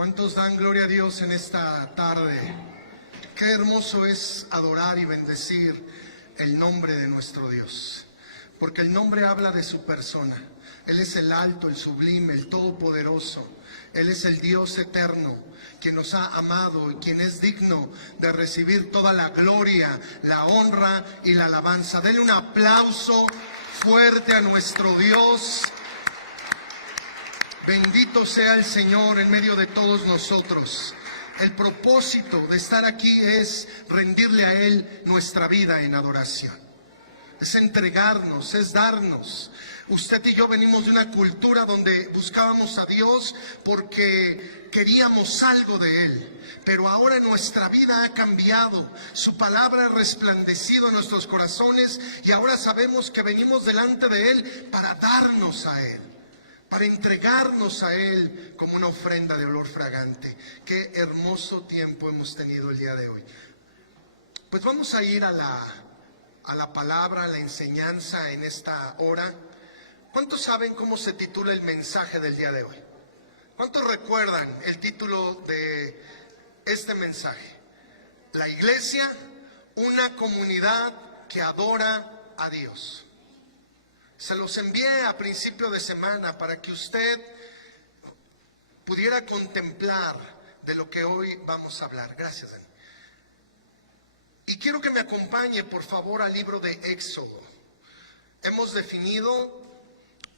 ¿Cuántos dan gloria a Dios en esta tarde? Qué hermoso es adorar y bendecir el nombre de nuestro Dios, porque el nombre habla de su persona. Él es el alto, el sublime, el todopoderoso. Él es el Dios eterno, quien nos ha amado y quien es digno de recibir toda la gloria, la honra y la alabanza. Denle un aplauso fuerte a nuestro Dios. Bendito sea el Señor en medio de todos nosotros. El propósito de estar aquí es rendirle a Él nuestra vida en adoración. Es entregarnos, es darnos. Usted y yo venimos de una cultura donde buscábamos a Dios porque queríamos algo de Él. Pero ahora nuestra vida ha cambiado. Su palabra ha resplandecido en nuestros corazones y ahora sabemos que venimos delante de Él para darnos a Él, para entregarnos a Él como una ofrenda de olor fragante. Qué hermoso tiempo hemos tenido el día de hoy. Pues vamos a ir a la palabra, a la enseñanza en esta hora. ¿Cuántos saben cómo se titula el mensaje del día de hoy? ¿Cuántos recuerdan el título de este mensaje? La iglesia, una comunidad que adora a Dios. Se los envié a principio de semana para que usted pudiera contemplar de lo que hoy vamos a hablar. Gracias, Dani. Y quiero que me acompañe, por favor, al libro de Éxodo. Hemos definido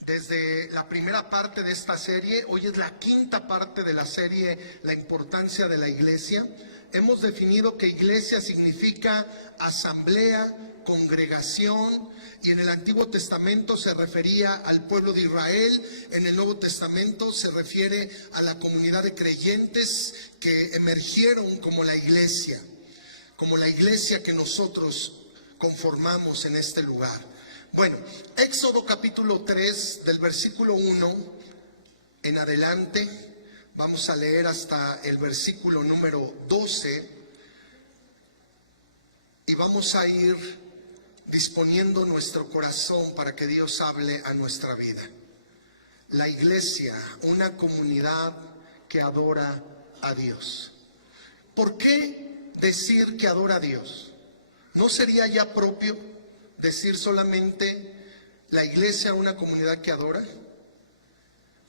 desde la primera parte de esta serie, hoy es la quinta parte de la serie, la importancia de la iglesia. Hemos definido que iglesia significa asamblea, congregación, y en el Antiguo Testamento se refería al pueblo de Israel. En el Nuevo Testamento se refiere a la comunidad de creyentes que emergieron como la iglesia que nosotros conformamos en este lugar. Bueno, Éxodo capítulo 3, del versículo 1 en adelante, vamos a leer hasta el versículo número 12 y vamos a ir disponiendo nuestro corazón para que Dios hable a nuestra vida. La iglesia, una comunidad que adora a Dios. ¿Por qué decir que adora a Dios? ¿No sería ya propio decir solamente la iglesia, una comunidad que adora?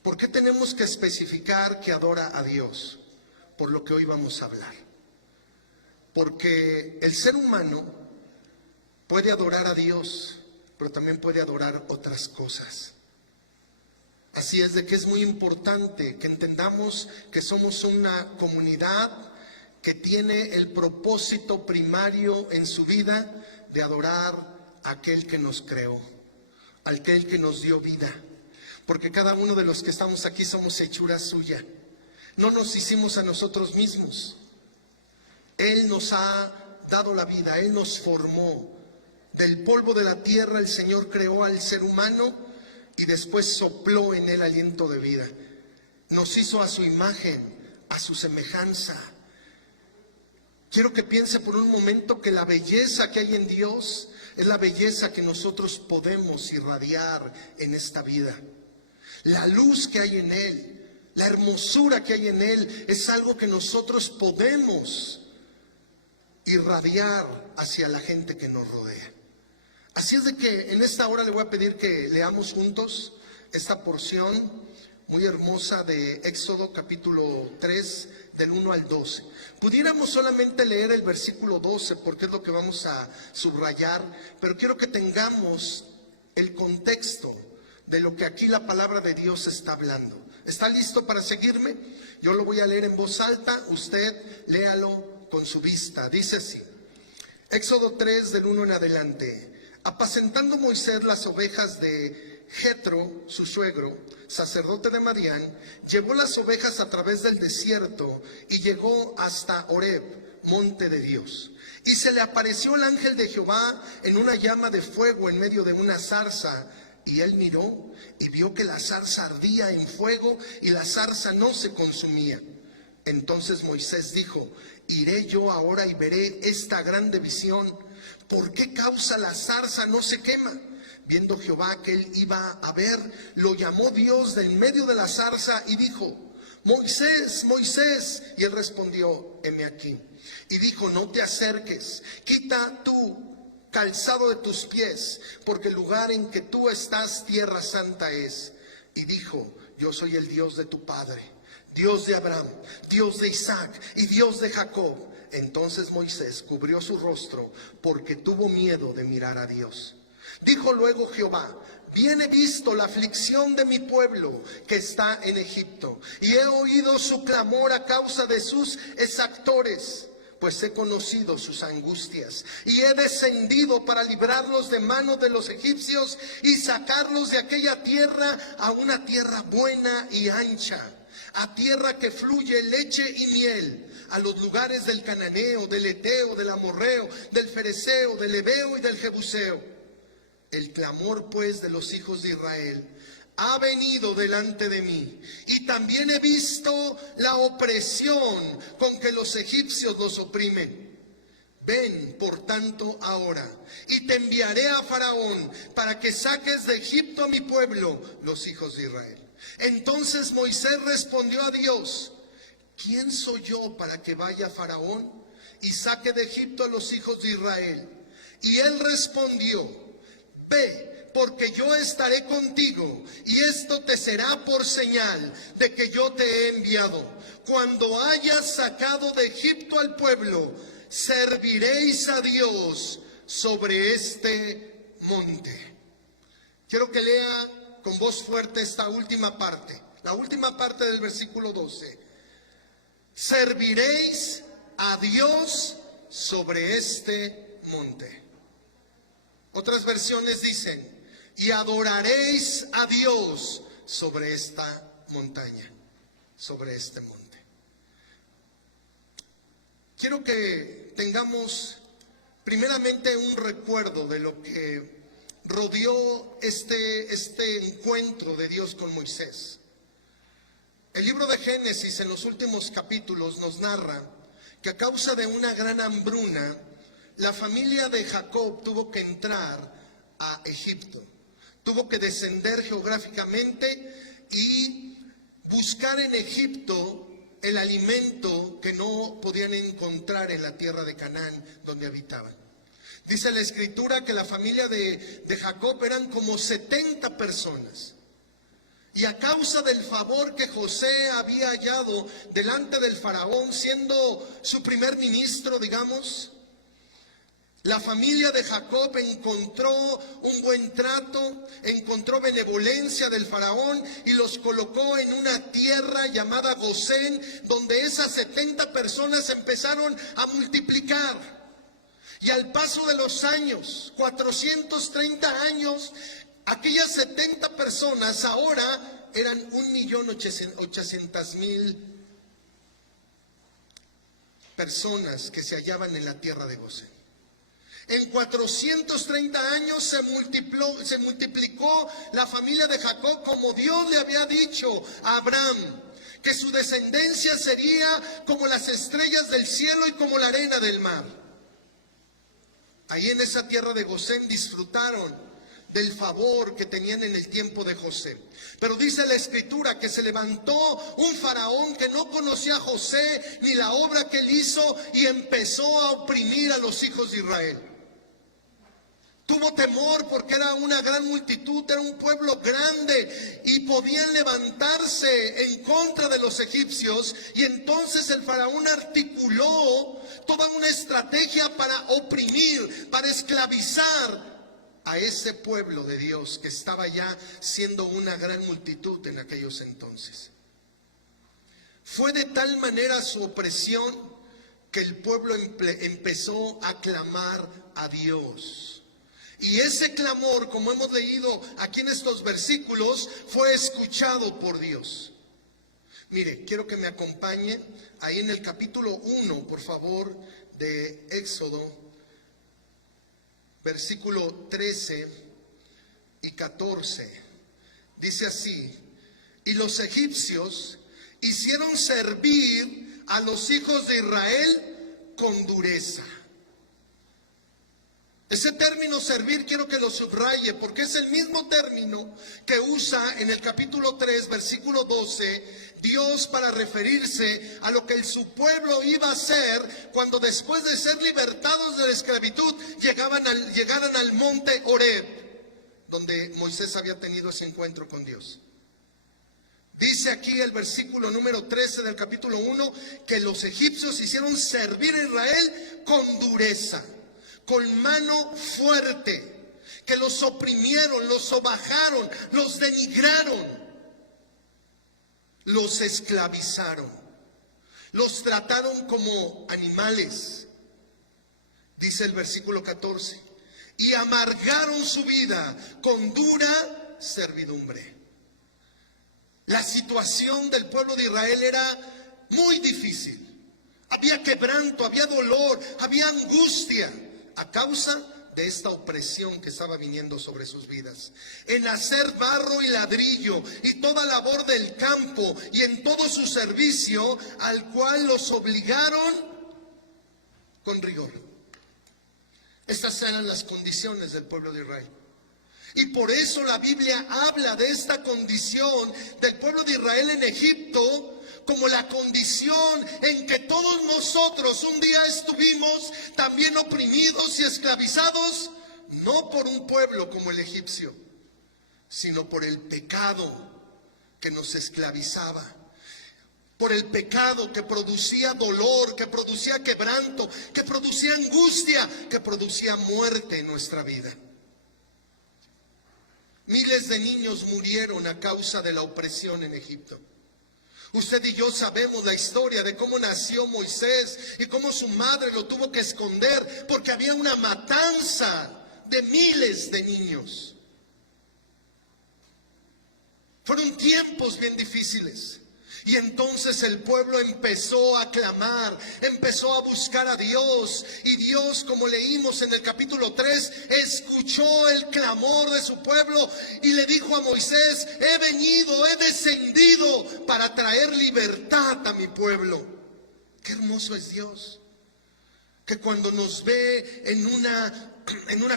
¿Por qué tenemos que especificar que adora a Dios? Por lo que hoy vamos a hablar. Porque el ser humano puede adorar a Dios, pero también puede adorar otras cosas. Así es de que es muy importante que entendamos que somos una comunidad que tiene el propósito primario en su vida de adorar a aquel que nos creó, aquel que nos dio vida. Porque cada uno de los que estamos aquí somos hechura suya. No nos hicimos a nosotros mismos. Él nos ha dado la vida, Él nos formó. Del polvo de la tierra el Señor creó al ser humano y después sopló en él aliento de vida. Nos hizo a su imagen, a su semejanza. Quiero que piense por un momento que la belleza que hay en Dios es la belleza que nosotros podemos irradiar en esta vida. La luz que hay en Él, la hermosura que hay en Él, es algo que nosotros podemos irradiar hacia la gente que nos rodea. Así es de que en esta hora le voy a pedir que leamos juntos esta porción muy hermosa de Éxodo capítulo 3, del 1 al 12. Pudiéramos solamente leer el versículo 12 porque es lo que vamos a subrayar, pero quiero que tengamos el contexto de lo que aquí la palabra de Dios está hablando. ¿Está listo para seguirme? Yo lo voy a leer en voz alta, usted léalo con su vista. Dice así, Éxodo 3, del 1 en adelante. Apacentando Moisés las ovejas de Jetro, su suegro, sacerdote de Madián, llevó las ovejas a través del desierto y llegó hasta Horeb, monte de Dios. Y se le apareció el ángel de Jehová en una llama de fuego en medio de una zarza. Y él miró y vio que la zarza ardía en fuego y la zarza no se consumía. Entonces Moisés dijo, iré yo ahora y veré esta grande visión. ¿Por qué causa la zarza no se quema? Viendo Jehová que él iba a ver, lo llamó Dios de en medio de la zarza y dijo, Moisés, Moisés. Y él respondió: heme aquí. Y dijo: no te acerques, quita tu calzado de tus pies, porque el lugar en que tú estás, tierra santa es. Y dijo: yo soy el Dios de tu padre, Dios de Abraham, Dios de Isaac y Dios de Jacob. Entonces Moisés cubrió su rostro, porque tuvo miedo de mirar a Dios. Dijo luego Jehová: bien he visto la aflicción de mi pueblo que está en Egipto, y he oído su clamor a causa de sus exactores, pues he conocido sus angustias, y he descendido para librarlos de manos de los egipcios y sacarlos de aquella tierra a una tierra buena y ancha, a tierra que fluye leche y miel, a los lugares del cananeo, del eteo, del amorreo, del fereceo, del heveo y del jebuseo. El clamor pues de los hijos de Israel ha venido delante de mí, y también he visto la opresión con que los egipcios los oprimen. Ven, por tanto, ahora, y te enviaré a Faraón para que saques de Egipto a mi pueblo, los hijos de Israel. Entonces Moisés respondió a Dios: ¿quién soy yo para que vaya a Faraón y saque de Egipto a los hijos de Israel? Y él respondió: ve, porque yo estaré contigo, y esto te será por señal de que yo te he enviado. Cuando hayas sacado de Egipto al pueblo, serviréis a Dios sobre este monte. Quiero que lea con voz fuerte esta última parte, la última parte del versículo 12. Serviréis a Dios sobre este monte. Otras versiones dicen: y adoraréis a Dios sobre esta montaña, sobre este monte. Quiero que tengamos primeramente un recuerdo de lo que rodeó este encuentro de Dios con Moisés. El libro de Génesis, en los últimos capítulos, nos narra que a causa de una gran hambruna, la familia de Jacob tuvo que entrar a Egipto. Tuvo que descender geográficamente y buscar en Egipto el alimento que no podían encontrar en la tierra de Canaán donde habitaban. Dice la escritura que la familia de Jacob eran como 70 personas. Y a causa del favor que José había hallado delante del faraón, siendo su primer ministro, digamos, la familia de Jacob encontró un buen trato, encontró benevolencia del faraón y los colocó en una tierra llamada Gosén, donde esas 70 personas empezaron a multiplicar. Y al paso de los años, 430 años, aquellas 70 personas ahora eran 1.800.000 personas que se hallaban en la tierra de Gosén. En 430 años se multiplicó la familia de Jacob, como Dios le había dicho a Abraham, que su descendencia sería como las estrellas del cielo y como la arena del mar. Ahí en esa tierra de Gosén disfrutaron del favor que tenían en el tiempo de José. Pero dice la escritura que se levantó un faraón que no conocía a José ni la obra que él hizo, y empezó a oprimir a los hijos de Israel. Tuvo temor porque era una gran multitud, era un pueblo grande y podían levantarse en contra de los egipcios. Y entonces el faraón articuló toda una estrategia para oprimir, para esclavizar a ese pueblo de Dios que estaba ya siendo una gran multitud en aquellos entonces. Fue de tal manera su opresión que el pueblo empezó a clamar a Dios. Y ese clamor, como hemos leído aquí en estos versículos, fue escuchado por Dios. Mire, quiero que me acompañen ahí en el capítulo 1, por favor, de Éxodo, versículo 13 y 14. Dice así: y los egipcios hicieron servir a los hijos de Israel con dureza. Ese término servir quiero que lo subraye porque es el mismo término que usa en el capítulo 3, versículo 12, Dios para referirse a lo que su pueblo iba a hacer cuando después de ser libertados de la esclavitud llegaran al monte Horeb, donde Moisés había tenido ese encuentro con Dios. Dice aquí el versículo número 13 del capítulo 1 que los egipcios hicieron servir a Israel con dureza, con mano fuerte, que los oprimieron, los sobajaron, los denigraron, los esclavizaron, los trataron como animales. Dice el versículo 14, y amargaron su vida con dura servidumbre. La situación del pueblo de Israel era muy difícil. Había quebranto, había dolor, había angustia a causa de esta opresión que estaba viniendo sobre sus vidas. En hacer barro y ladrillo y toda labor del campo y en todo su servicio, al cual los obligaron con rigor. Estas eran las condiciones del pueblo de Israel. Y por eso la Biblia habla de esta condición del pueblo de Israel en Egipto como la condición en que todos nosotros un día estuvimos también oprimidos y esclavizados, no por un pueblo como el egipcio, sino por el pecado que nos esclavizaba, por el pecado que producía dolor, que producía quebranto, que producía angustia, que producía muerte en nuestra vida. Miles de niños murieron a causa de la opresión en Egipto. Usted y yo sabemos la historia de cómo nació Moisés y cómo su madre lo tuvo que esconder porque había una matanza de miles de niños. Fueron tiempos bien difíciles. Y entonces el pueblo empezó a clamar, empezó a buscar a Dios. Y Dios, como leímos en el capítulo 3, escuchó el clamor de su pueblo y le dijo a Moisés: he venido, he descendido para traer libertad a mi pueblo. Qué hermoso es Dios, que cuando nos ve en una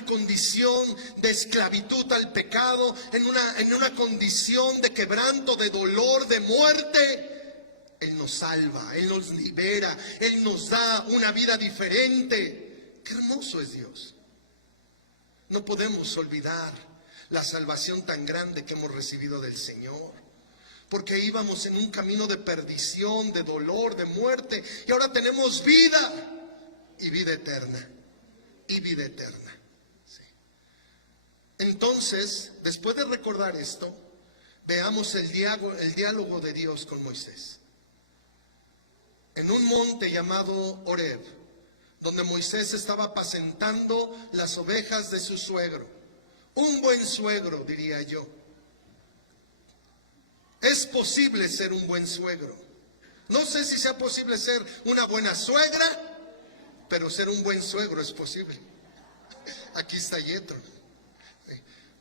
condición de esclavitud al pecado, en una condición de quebranto, de dolor, de muerte, Él nos salva, Él nos libera, Él nos da una vida diferente. Qué hermoso es Dios. No podemos olvidar la salvación tan grande que hemos recibido del Señor, porque íbamos en un camino de perdición, de dolor, de muerte, y ahora tenemos vida y vida eterna. Y vida eterna. Sí. Entonces, después de recordar esto, veamos el diálogo de Dios con Moisés. En un monte llamado Horeb, donde Moisés estaba apacentando las ovejas de su suegro. Un buen suegro, diría yo. Es posible ser un buen suegro. No sé si sea posible ser una buena suegra, pero ser un buen suegro es posible. Aquí está Yetro.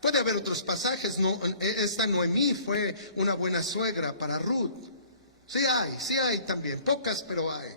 Puede haber otros pasajes. No, esta Noemí fue una buena suegra para Ruth. Sí hay también. Pocas, pero hay.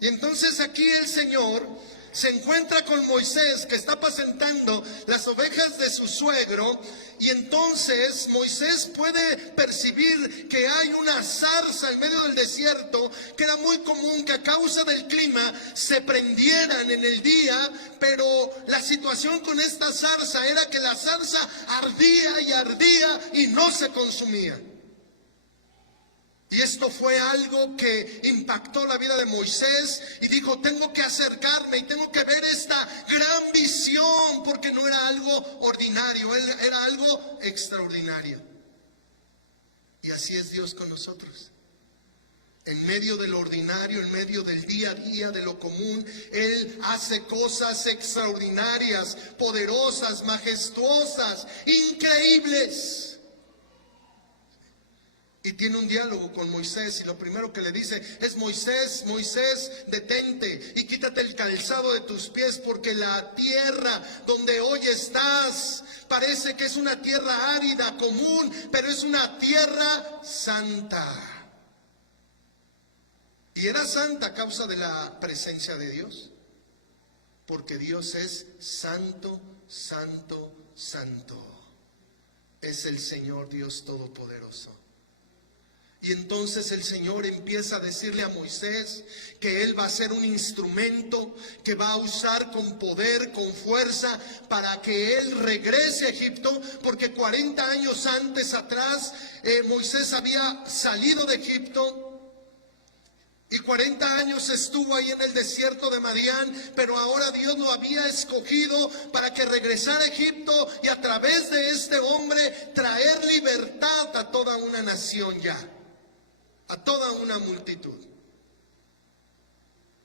Y entonces aquí el Señor se encuentra con Moisés, que está apacentando las ovejas de su suegro, y entonces Moisés puede percibir que hay una zarza en medio del desierto, que era muy común que a causa del clima se prendieran en el día, pero la situación con esta zarza era que la zarza ardía y ardía y no se consumía. Y esto fue algo que impactó la vida de Moisés y dijo: tengo que acercarme y tengo que ver esta gran visión, porque no era algo ordinario, era algo extraordinario. Y así es Dios con nosotros. En medio de lo ordinario, en medio del día a día, de lo común, Él hace cosas extraordinarias, poderosas, majestuosas, increíbles. Y tiene un diálogo con Moisés, y lo primero que le dice es: Moisés, Moisés, detente y quítate el calzado de tus pies, porque la tierra donde hoy estás parece que es una tierra árida, común, pero es una tierra santa. Y era santa a causa de la presencia de Dios. porque Dios es santo, santo, santo. Es el Señor Dios Todopoderoso. Y entonces el Señor empieza a decirle a Moisés que Él va a ser un instrumento que va a usar con poder, con fuerza, para que Él regrese a Egipto, porque 40 años antes atrás Moisés había salido de Egipto. Y 40 años estuvo ahí en el desierto de Madián, pero ahora Dios lo había escogido para que regresara a Egipto y a través de este hombre traer libertad a toda una nación ya, a toda una multitud.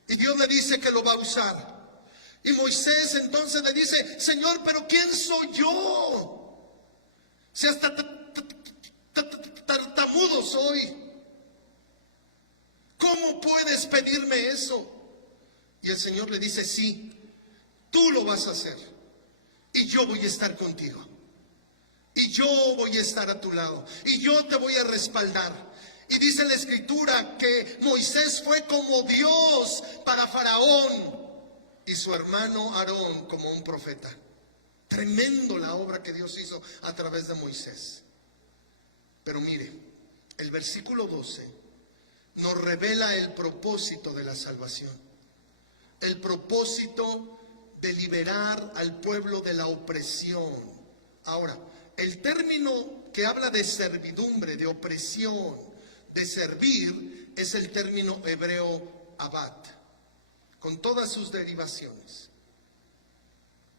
Y Dios le dice que lo va a usar. Y Moisés entonces le dice: Señor, pero ¿quién soy yo? Si hasta tartamudo soy. ¿Cómo puedes pedirme eso? Y el Señor le dice: sí, tú lo vas a hacer. Y yo voy a estar contigo. Y yo voy a estar a tu lado. Y yo te voy a respaldar. Y dice la Escritura que Moisés fue como Dios para Faraón y su hermano Aarón como un profeta. Tremendo la obra que Dios hizo a través de Moisés. Pero mire, el versículo 12 nos revela el propósito de la salvación. El propósito de liberar al pueblo de la opresión. Ahora, el término que habla de servidumbre, de opresión, de servir, es el término hebreo abad, con todas sus derivaciones.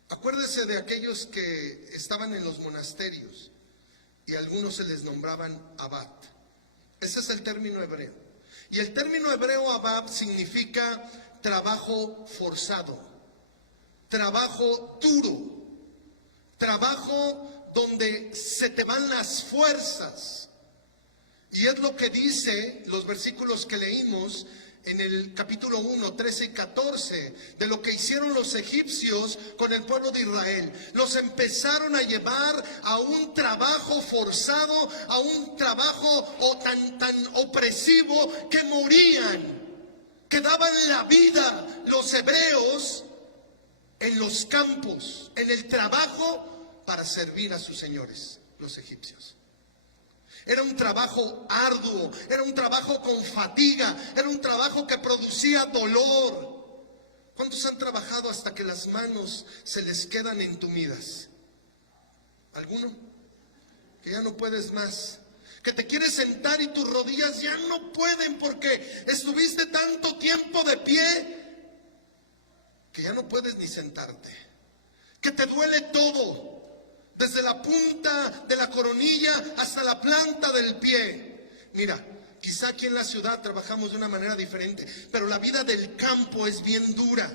Acuérdese de aquellos que estaban en los monasterios y a algunos se les nombraban abad. Ese es el término hebreo. Y el término hebreo abad significa trabajo forzado, trabajo duro, trabajo donde se te van las fuerzas. Y es lo que dice los versículos que leímos en el capítulo 1, 13 y 14, de lo que hicieron los egipcios con el pueblo de Israel. Los empezaron a llevar a un trabajo forzado, a un trabajo tan opresivo que morían, que daban la vida los hebreos en los campos, en el trabajo para servir a sus señores, los egipcios. Era un trabajo arduo, era un trabajo con fatiga, era un trabajo que producía dolor. ¿Cuántos han trabajado hasta que las manos se les quedan entumidas? ¿Alguno? Que ya no puedes más. Que te quieres sentar y tus rodillas ya no pueden porque estuviste tanto tiempo de pie que ya no puedes ni sentarte. Que te duele todo. Desde la punta de la coronilla hasta la planta del pie. Mira, quizá aquí en la ciudad trabajamos de una manera diferente, pero la vida del campo es bien dura.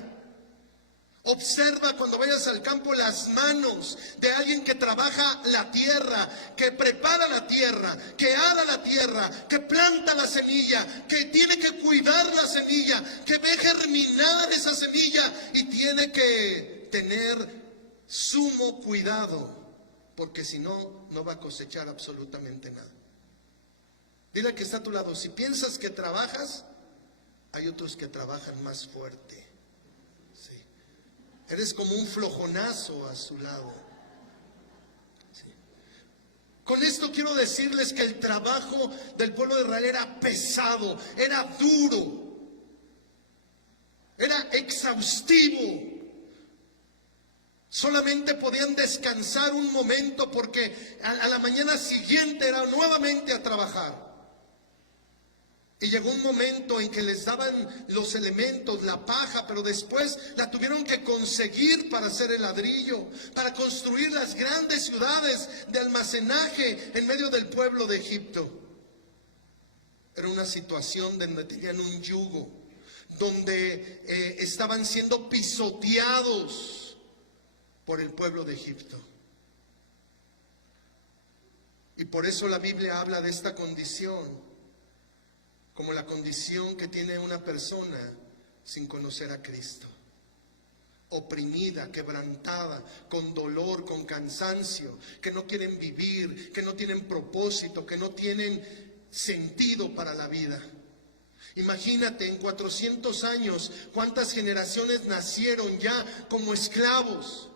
Observa cuando vayas al campo las manos de alguien que trabaja la tierra, que prepara la tierra, que ara la tierra, que planta la semilla, que tiene que cuidar la semilla, que ve germinar esa semilla y tiene que tener sumo cuidado. Porque si no, no va a cosechar absolutamente nada. Dile al que está a tu lado: si piensas que trabajas, hay otros que trabajan más fuerte. Sí. Eres como un flojonazo a su lado. Sí. Con esto quiero decirles que el trabajo del pueblo de Israel era pesado, era duro, era exhaustivo. Solamente podían descansar un momento porque a la mañana siguiente era nuevamente a trabajar. Y llegó un momento en que les daban los elementos, la paja, pero después la tuvieron que conseguir para hacer el ladrillo, para construir las grandes ciudades de almacenaje en medio del pueblo de Egipto. Era una situación donde tenían un yugo, donde estaban siendo pisoteados por el pueblo de Egipto. Y por eso la Biblia habla de esta condición como la condición que tiene una persona sin conocer a Cristo. Oprimida, quebrantada, con dolor, con cansancio, que no quieren vivir, que no tienen propósito, que no tienen sentido para la vida. Imagínate, en 400 años, cuántas generaciones nacieron ya como esclavos.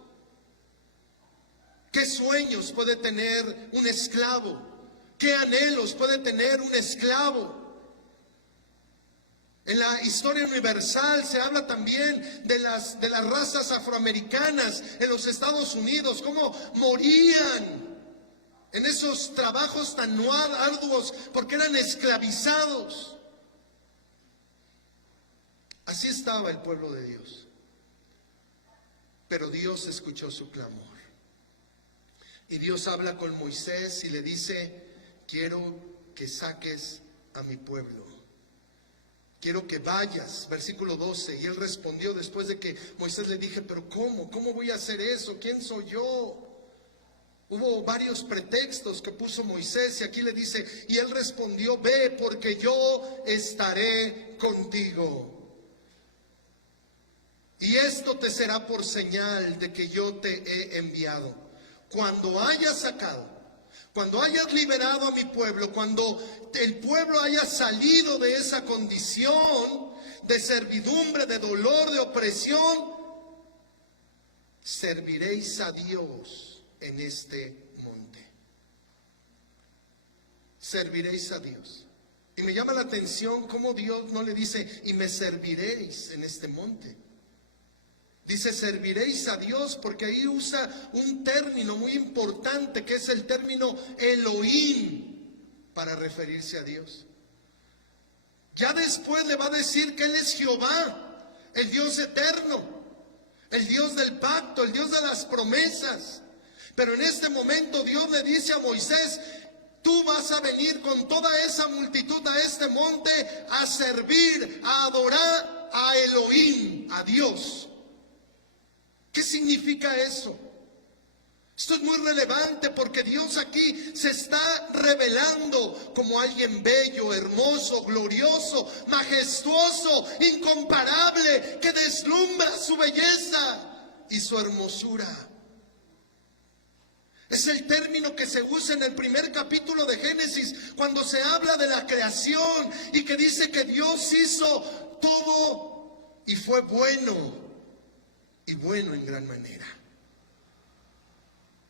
¿Qué sueños puede tener un esclavo? ¿Qué anhelos puede tener un esclavo? En la historia universal se habla también de las razas afroamericanas en los Estados Unidos, cómo morían en esos trabajos tan arduos porque eran esclavizados. Así estaba el pueblo de Dios. Pero Dios escuchó su clamor. Y Dios habla con Moisés y le dice: quiero que saques a mi pueblo. Quiero que vayas, versículo 12. Y él respondió después de que Moisés le dije: pero ¿cómo? ¿Cómo voy a hacer eso? ¿Quién soy yo? Hubo varios pretextos que puso Moisés y aquí le dice, y él respondió: ve, porque yo estaré contigo. Y esto te será por señal de que yo te he enviado. Cuando hayas sacado, cuando hayas liberado a mi pueblo, cuando el pueblo haya salido de esa condición de servidumbre, de dolor, de opresión, serviréis a Dios en este monte. Serviréis a Dios. Y me llama la atención cómo Dios no le dice: y me serviréis en este monte. Dice: serviréis a Dios, porque ahí usa un término muy importante que es el término Elohim para referirse a Dios. Ya después le va a decir que Él es Jehová, el Dios eterno, el Dios del pacto, el Dios de las promesas. Pero en este momento Dios le dice a Moisés: tú vas a venir con toda esa multitud a este monte a servir, a adorar a Elohim, a Dios. ¿Qué significa eso? Esto es muy relevante porque Dios aquí se está revelando como alguien bello, hermoso, glorioso, majestuoso, incomparable, que deslumbra su belleza y su hermosura. Es el término que se usa en el primer capítulo de Génesis cuando se habla de la creación y que dice que Dios hizo todo y fue bueno. Y bueno en gran manera.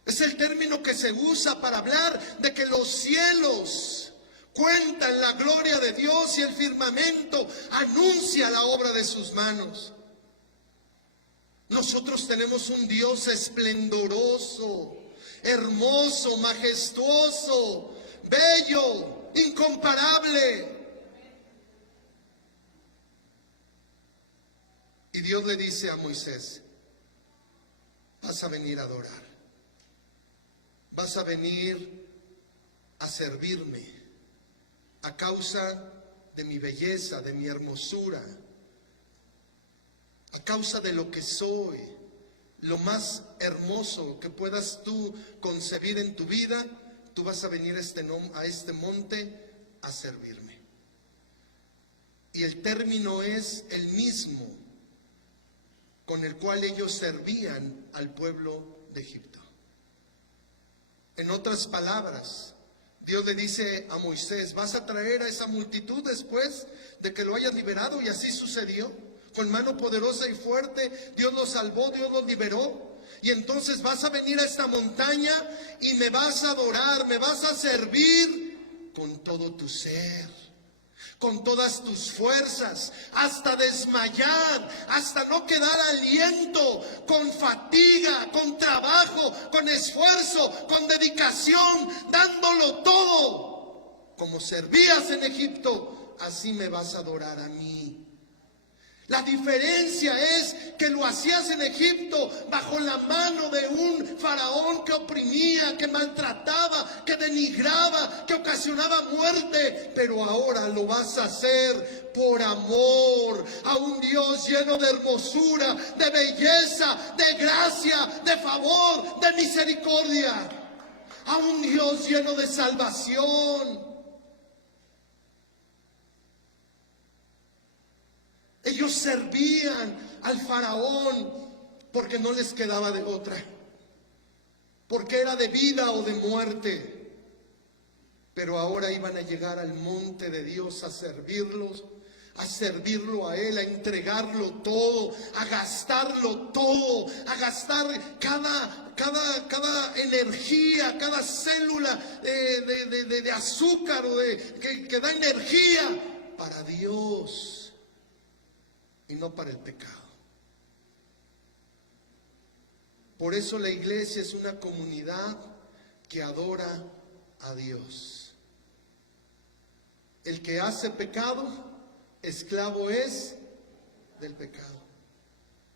Es el término que se usa para hablar de que los cielos cuentan la gloria de Dios y el firmamento anuncia la obra de sus manos. Nosotros tenemos un Dios esplendoroso, hermoso, majestuoso, bello, incomparable. Y Dios le dice a Moisés: vas a venir a adorar, vas a venir a servirme a causa de mi belleza, de mi hermosura, a causa de lo que soy, lo más hermoso que puedas tú concebir en tu vida. Tú vas a venir a este monte a servirme. Y el término es el mismo con el cual ellos servían al pueblo de Egipto. En otras palabras, Dios le dice a Moisés: vas a traer a esa multitud después de que lo hayas liberado, y así sucedió. Con mano poderosa y fuerte, Dios los salvó, Dios los liberó. Y entonces vas a venir a esta montaña y me vas a adorar, me vas a servir con todo tu ser, con todas tus fuerzas, hasta desmayar, hasta no quedar aliento, con fatiga, con trabajo, con esfuerzo, con dedicación, dándolo todo. Como servías en Egipto, así me vas a adorar a mí. La diferencia es que lo hacías en Egipto bajo la mano de un faraón que oprimía, que maltrataba, que denigraba, que ocasionaba muerte. Pero ahora lo vas a hacer por amor a un Dios lleno de hermosura, de belleza, de gracia, de favor, de misericordia. A un Dios lleno de salvación. Ellos servían al faraón porque no les quedaba de otra, porque era de vida o de muerte. Pero ahora iban a llegar al monte de Dios a servirlos, a servirlo a Él, a entregarlo todo, a gastarlo todo, a gastar cada energía, cada célula de azúcar o que da energía para Dios y no para el pecado. Por eso la iglesia es una comunidad que adora a Dios. El que hace pecado, esclavo es del pecado.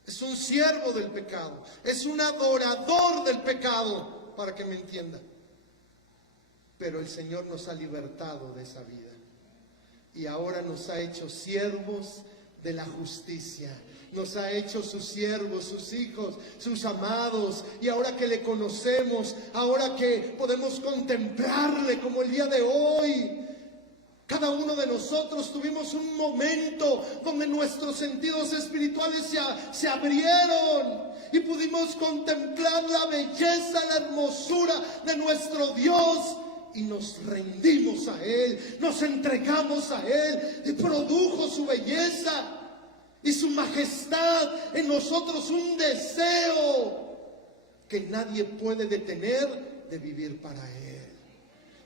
Es un siervo del pecado. Es un adorador del pecado, para que me entiendan. Pero el Señor nos ha libertado de esa vida. Y ahora nos ha hecho siervos de la justicia. Nos ha hecho sus siervos, sus hijos, sus amados. Y ahora que le conocemos, ahora que podemos contemplarle como el día de hoy, cada uno de nosotros tuvimos un momento donde nuestros sentidos espirituales se abrieron y pudimos contemplar la belleza, la hermosura de nuestro Dios. Y nos rendimos a Él, nos entregamos a Él, y produjo su belleza y su majestad en nosotros, un deseo que nadie puede detener de vivir para Él,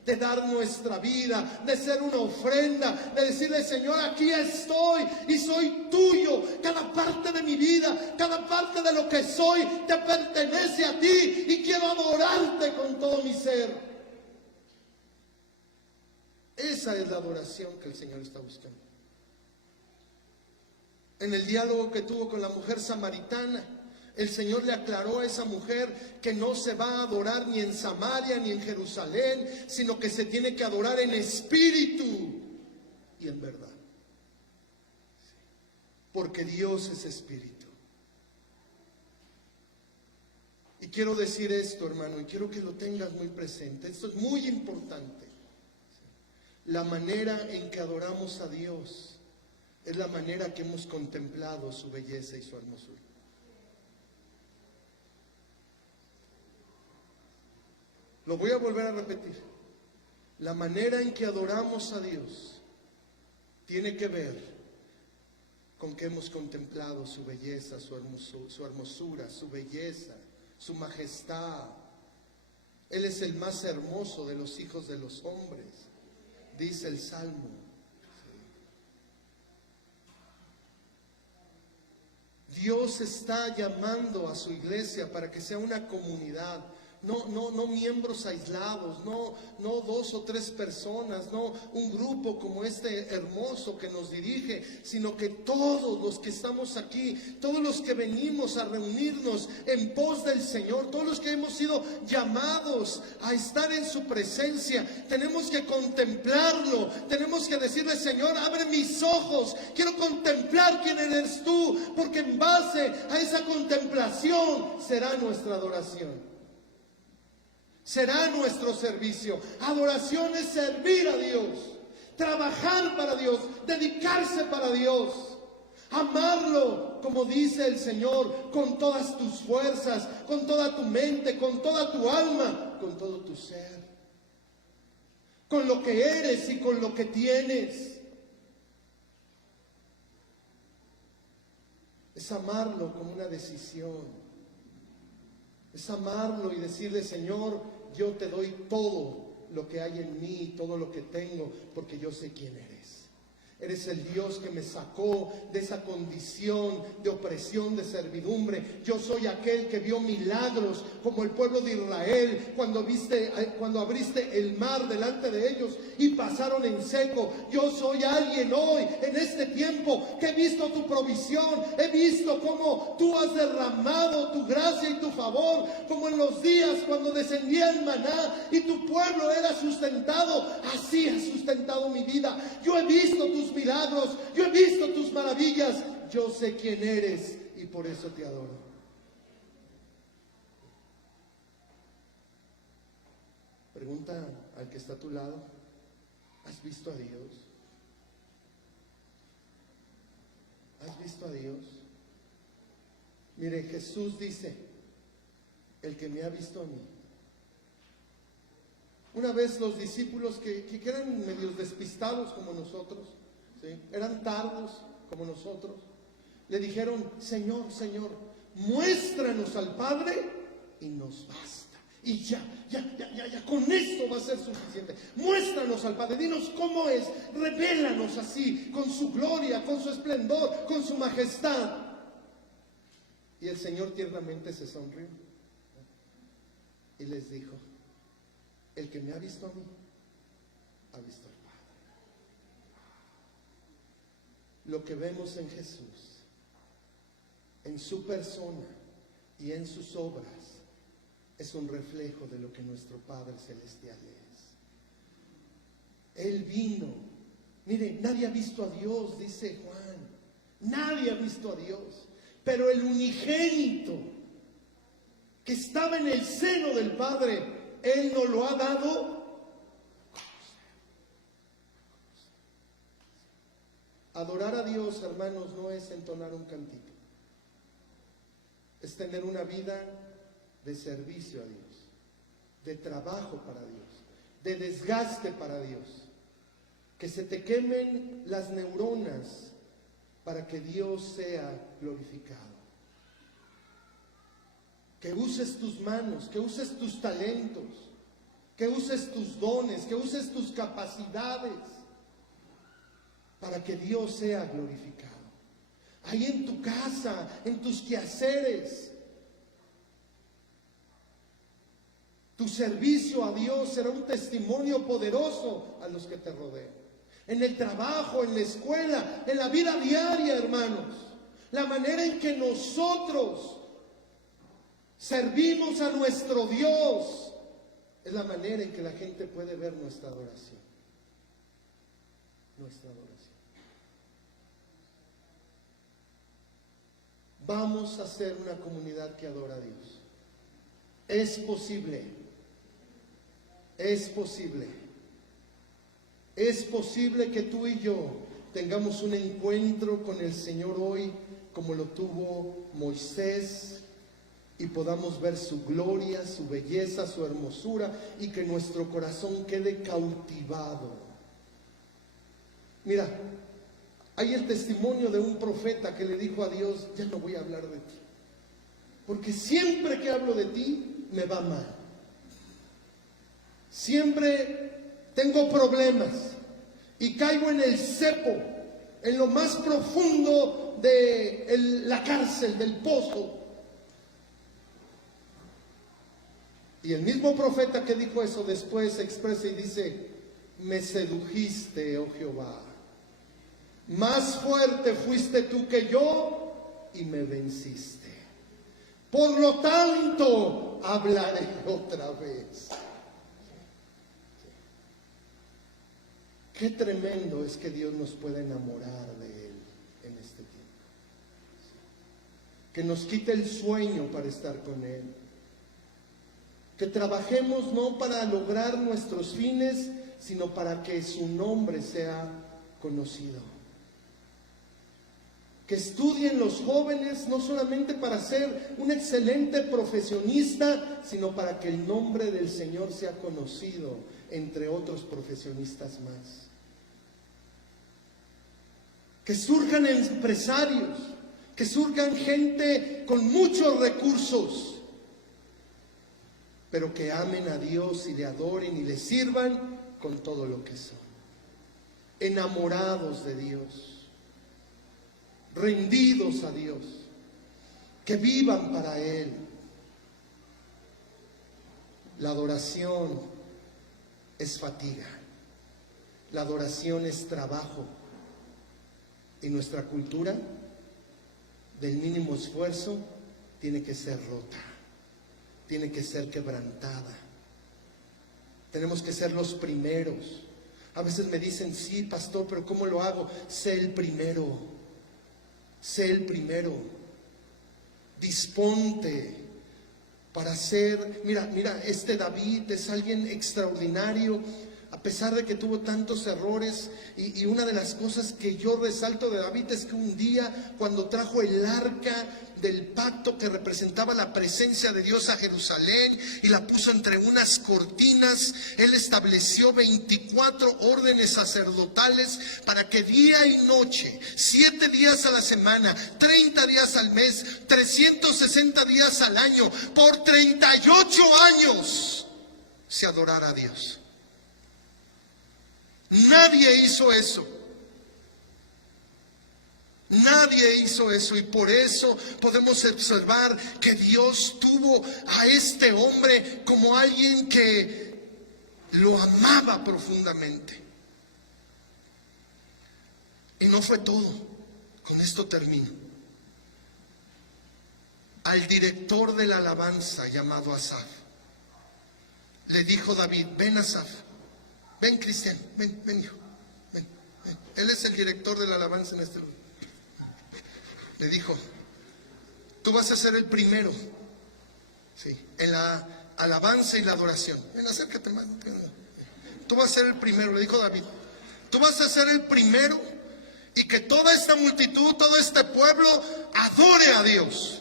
de dar nuestra vida, de ser una ofrenda, de decirle: Señor, aquí estoy y soy tuyo. Cada parte de mi vida, cada parte de lo que soy te pertenece a ti y quiero adorarte con todo mi ser. Esa es la adoración que el Señor está buscando. En el diálogo que tuvo con la mujer samaritana, el Señor le aclaró a esa mujer que no se va a adorar ni en Samaria ni en Jerusalén, sino que se tiene que adorar en espíritu y en verdad. Porque Dios es espíritu. Y quiero decir esto, hermano, y quiero que lo tengas muy presente. Esto es muy importante. La manera en que adoramos a Dios es la manera que hemos contemplado su belleza y su hermosura. Lo voy a volver a repetir. La manera en que adoramos a Dios tiene que ver con que hemos contemplado su belleza, su hermosura, su belleza, su majestad. Él es el más hermoso de los hijos de los hombres, dice el Salmo. Dios está llamando a su iglesia para que sea una comunidad. No miembros aislados, no 2 o 3 personas, no un grupo como este hermoso que nos dirige, sino que todos los que estamos aquí, todos los que venimos a reunirnos en pos del Señor, todos los que hemos sido llamados a estar en su presencia, tenemos que contemplarlo, tenemos que decirle: Señor, abre mis ojos, quiero contemplar quién eres tú, porque en base a esa contemplación será nuestra adoración. Será nuestro servicio. Adoración es servir a Dios, trabajar para Dios, dedicarse para Dios, amarlo, como dice el Señor, con todas tus fuerzas, con toda tu mente, con toda tu alma, con todo tu ser, con lo que eres y con lo que tienes. Es amarlo como una decisión. Es amarlo y decirle: Señor, yo te doy todo lo que hay en mí, todo lo que tengo, porque yo sé quién eres. Eres el Dios que me sacó de esa condición de opresión, de servidumbre. Yo soy aquel que vio milagros como el pueblo de Israel cuando abriste el mar delante de ellos y pasaron en seco. Yo soy alguien hoy en este tiempo que he visto tu provisión, he visto cómo tú has derramado tu gracia y tu favor, como en los días cuando descendía el maná y tu pueblo era sustentado. Así has sustentado mi vida. Yo he visto tus milagros, yo he visto tus maravillas. Yo sé quién eres y por eso te adoro. Pregunta al que está a tu lado: ¿has visto a Dios? ¿Has visto a Dios? Mire, Jesús dice: el que me ha visto a mí. Una vez los discípulos que eran medios despistados como nosotros, ¿sí? Eran tardos como nosotros. Le dijeron: Señor, Señor, muéstranos al Padre y nos basta. Y ya, con esto va a ser suficiente. Muéstranos al Padre, dinos cómo es, revélanos así, con su gloria, con su esplendor, con su majestad. Y el Señor tiernamente se sonrió y les dijo: el que me ha visto a mí, ha visto al Padre. Lo que vemos en Jesús, en su persona y en sus obras, es un reflejo de lo que nuestro Padre Celestial es. Él vino. Mire, nadie ha visto a Dios, dice Juan. Nadie ha visto a Dios. Pero el unigénito que estaba en el seno del Padre, Él nos lo ha dado. Adorar a Dios, hermanos, no es entonar un cantito. Es tener una vida de servicio a Dios, de trabajo para Dios, de desgaste para Dios. Que se te quemen las neuronas para que Dios sea glorificado. Que uses tus manos, que uses tus talentos, que uses tus dones, que uses tus capacidades para que Dios sea glorificado. Ahí en tu casa, en tus quehaceres, tu servicio a Dios será un testimonio poderoso a los que te rodean. En el trabajo, en la escuela, en la vida diaria, hermanos. La manera en que nosotros servimos a nuestro Dios es la manera en que la gente puede ver nuestra adoración. Nuestra adoración. Vamos a ser una comunidad que adora a Dios. Es posible. Es posible. Es posible que tú y yo tengamos un encuentro con el Señor hoy, como lo tuvo Moisés, y podamos ver su gloria, su belleza, su hermosura, y que nuestro corazón quede cautivado. Mira, hay el testimonio de un profeta que le dijo a Dios: ya no voy a hablar de ti, porque siempre que hablo de ti me va mal. Siempre tengo problemas y caigo en el cepo, en lo más profundo de la cárcel, del pozo. Y el mismo profeta que dijo eso después se expresa y dice: me sedujiste, oh Jehová, más fuerte fuiste tú que yo y me venciste. Por lo tanto, hablaré otra vez. Qué tremendo es que Dios nos pueda enamorar de Él en este tiempo. Que nos quite el sueño para estar con Él. Que trabajemos no para lograr nuestros fines, sino para que su nombre sea conocido. Que estudien los jóvenes no solamente para ser un excelente profesionista, sino para que el nombre del Señor sea conocido entre otros profesionistas más. Que surjan empresarios, que surjan gente con muchos recursos, pero que amen a Dios y le adoren y le sirvan con todo lo que son. Enamorados de Dios, rendidos a Dios, que vivan para Él. La adoración es fatiga, la adoración es trabajo, y nuestra cultura del mínimo esfuerzo tiene que ser rota, tiene que ser quebrantada. Tenemos que ser los primeros. A veces me dicen: sí, pastor, pero ¿cómo lo hago? Sé el primero, sé el primero. Disponte para ser, mira, este David es alguien extraordinario. pesar de que tuvo tantos errores, y una de las cosas que yo resalto de David es que un día, cuando trajo el arca del pacto que representaba la presencia de Dios a Jerusalén y la puso entre unas cortinas, él estableció 24 órdenes sacerdotales para que día y noche, 7 días a la semana, 30 días al mes, 360 días al año, por 38 años se adorara a Dios. Nadie hizo eso. Nadie hizo eso, y por eso podemos observar que Dios tuvo a este hombre como alguien que lo amaba profundamente. Y no fue todo. Con esto termino. Al director de la alabanza llamado Asaf le dijo David: ven, Asaf, ven, Cristian, ven hijo, ven. Él es el director de la alabanza en este lugar. Le dijo: tú vas a ser el primero, sí, en la alabanza y la adoración. Ven, acércate más. Tú vas a ser el primero, le dijo David. Tú vas a ser el primero, y que toda esta multitud, todo este pueblo adore a Dios.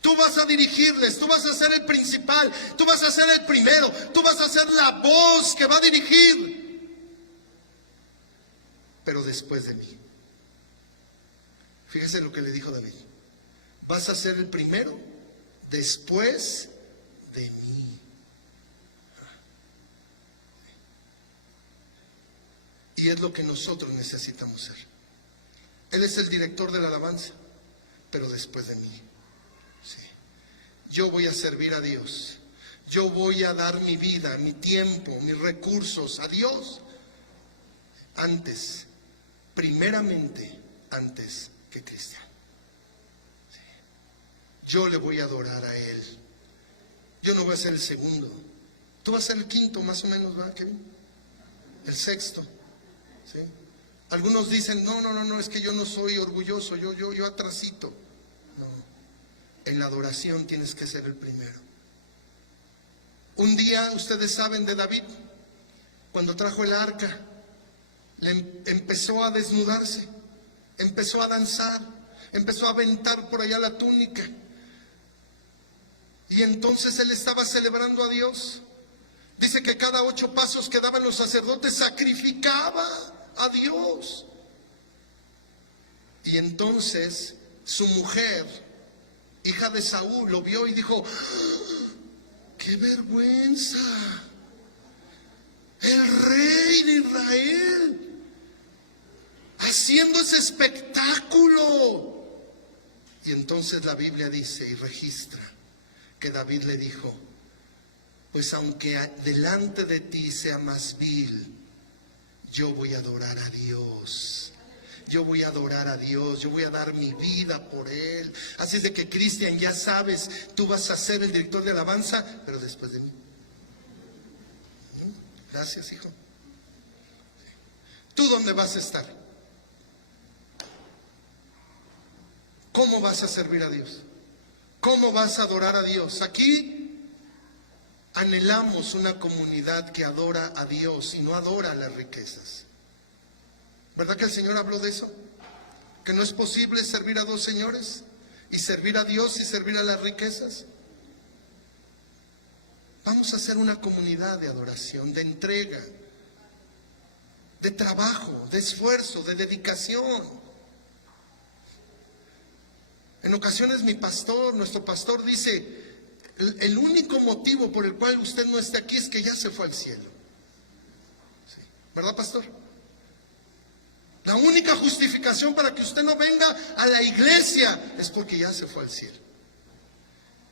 Tú vas a dirigirles, tú vas a ser el principal, tú vas a ser el primero, tú vas a ser la voz que va a dirigir. Pero después de mí. Fíjese lo que le dijo David: vas a ser el primero después de mí. Y es lo que nosotros necesitamos ser. Él es el director de la alabanza, pero después de mí. Sí. Yo voy a servir a Dios. Yo voy a dar mi vida, mi tiempo, mis recursos a Dios antes, primeramente, antes que Cristian. Sí. Yo le voy a adorar a Él. Yo no voy a ser el segundo. Tú vas a ser el quinto, más o menos, ¿verdad, Kevin? El sexto. ¿Sí? Algunos dicen: no, es que yo no soy orgulloso, yo atrasito. No, en la adoración tienes que ser el primero. Un día, ustedes saben de David, cuando trajo el arca, empezó a desnudarse, empezó a danzar, empezó a aventar por allá la túnica. Y entonces él estaba celebrando a Dios. Dice que cada 8 pasos que daban los sacerdotes sacrificaba a Dios. Y entonces su mujer, hija de Saúl, lo vio y dijo: ¡qué vergüenza! El rey de Israel haciendo ese espectáculo. Y entonces la Biblia dice y registra que David le dijo: pues aunque delante de ti sea más vil, yo voy a adorar a Dios. Yo voy a adorar a Dios, yo voy a dar mi vida por Él. Así es de que, Cristian, ya sabes, tú vas a ser el director de alabanza, pero después de mí. Gracias, hijo. ¿Tú dónde vas a estar? ¿Cómo vas a servir a Dios? ¿Cómo vas a adorar a Dios? Aquí anhelamos una comunidad que adora a Dios y no adora las riquezas. ¿Verdad que el Señor habló de eso? Que no es posible servir a 2 señores, y servir a Dios y servir a las riquezas. Vamos a ser una comunidad de adoración, de entrega, de trabajo, de esfuerzo, de dedicación. En ocasiones nuestro pastor dice: el único motivo por el cual usted no está aquí es que ya se fue al cielo. ¿Sí? ¿Verdad, pastor? La única justificación para que usted no venga a la iglesia es porque ya se fue al cielo.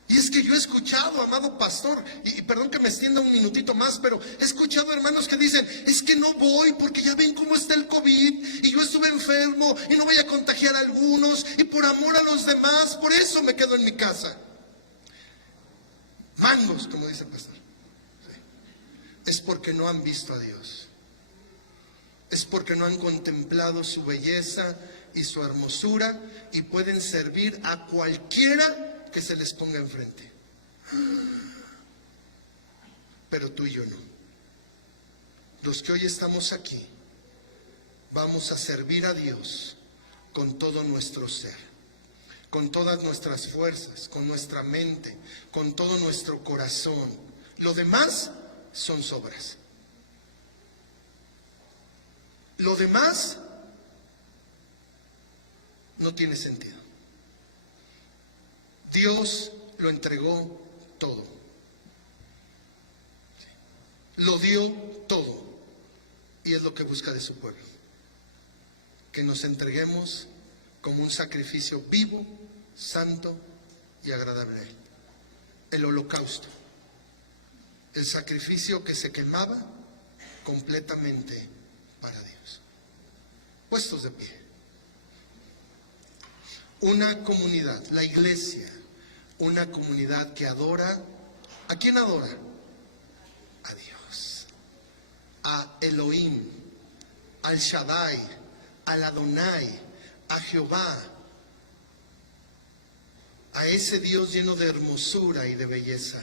Y es que yo he escuchado, amado pastor, y perdón que me extienda un minutito más, pero he escuchado hermanos que dicen: es que no voy porque ya ven cómo está el COVID, y yo estuve enfermo y no voy a contagiar a algunos, y por amor a los demás, por eso me quedo en mi casa. Mangos, como dice el pastor. Sí. Es porque no han visto a Dios. Es porque no han contemplado su belleza y su hermosura, y pueden servir a cualquiera que se les ponga enfrente. Pero tú y yo no. los que hoy estamos aquí, vamos a servir a Dios con todo nuestro ser, con todas nuestras fuerzas, con nuestra mente, con todo nuestro corazón. Lo demás son sobras. Lo demás no tiene sentido. Dios lo entregó todo. Lo dio todo. Y es lo que busca de su pueblo. Que nos entreguemos como un sacrificio vivo, santo y agradable a Él. El holocausto. El sacrificio que se quemaba completamente para Dios. Puestos de pie. Una comunidad, la iglesia, una comunidad que adora. ¿A quién adora? A Dios, a Elohim, al Shaddai, al Adonai, a Jehová, a ese Dios lleno de hermosura y de belleza.